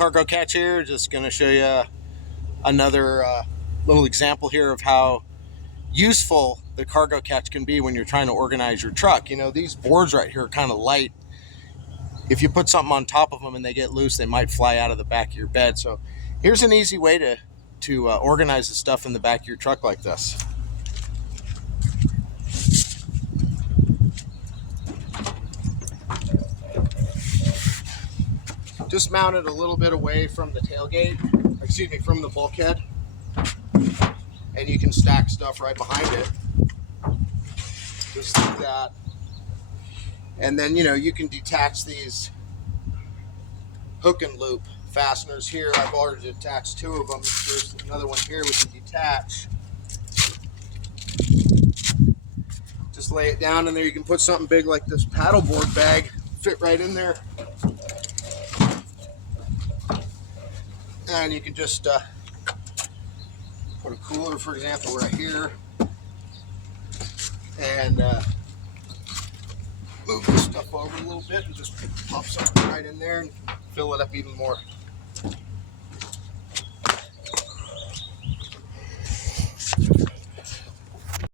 CargoCatch here, just going to show you another little example here of how useful the CargoCatch can be when you're trying to organize your truck. You know, these boards right here are kind of light. If you put something on top of them and they get loose, they might fly out of the back of your bed. So here's an easy way to organize the stuff in the back of your truck like this. Just mount it a little bit away from the tailgate, from the bulkhead, and you can stack stuff right behind it, just like that. And then, you know, you can detach these hook and loop fasteners here. I've already attached two of them. There's another one here we can detach. Just lay it down in there. You can put something big like this paddleboard bag, fit right in there. And you can just put a cooler, for example, right here, and move this stuff over a little bit and just pop something right in there and fill it up even more.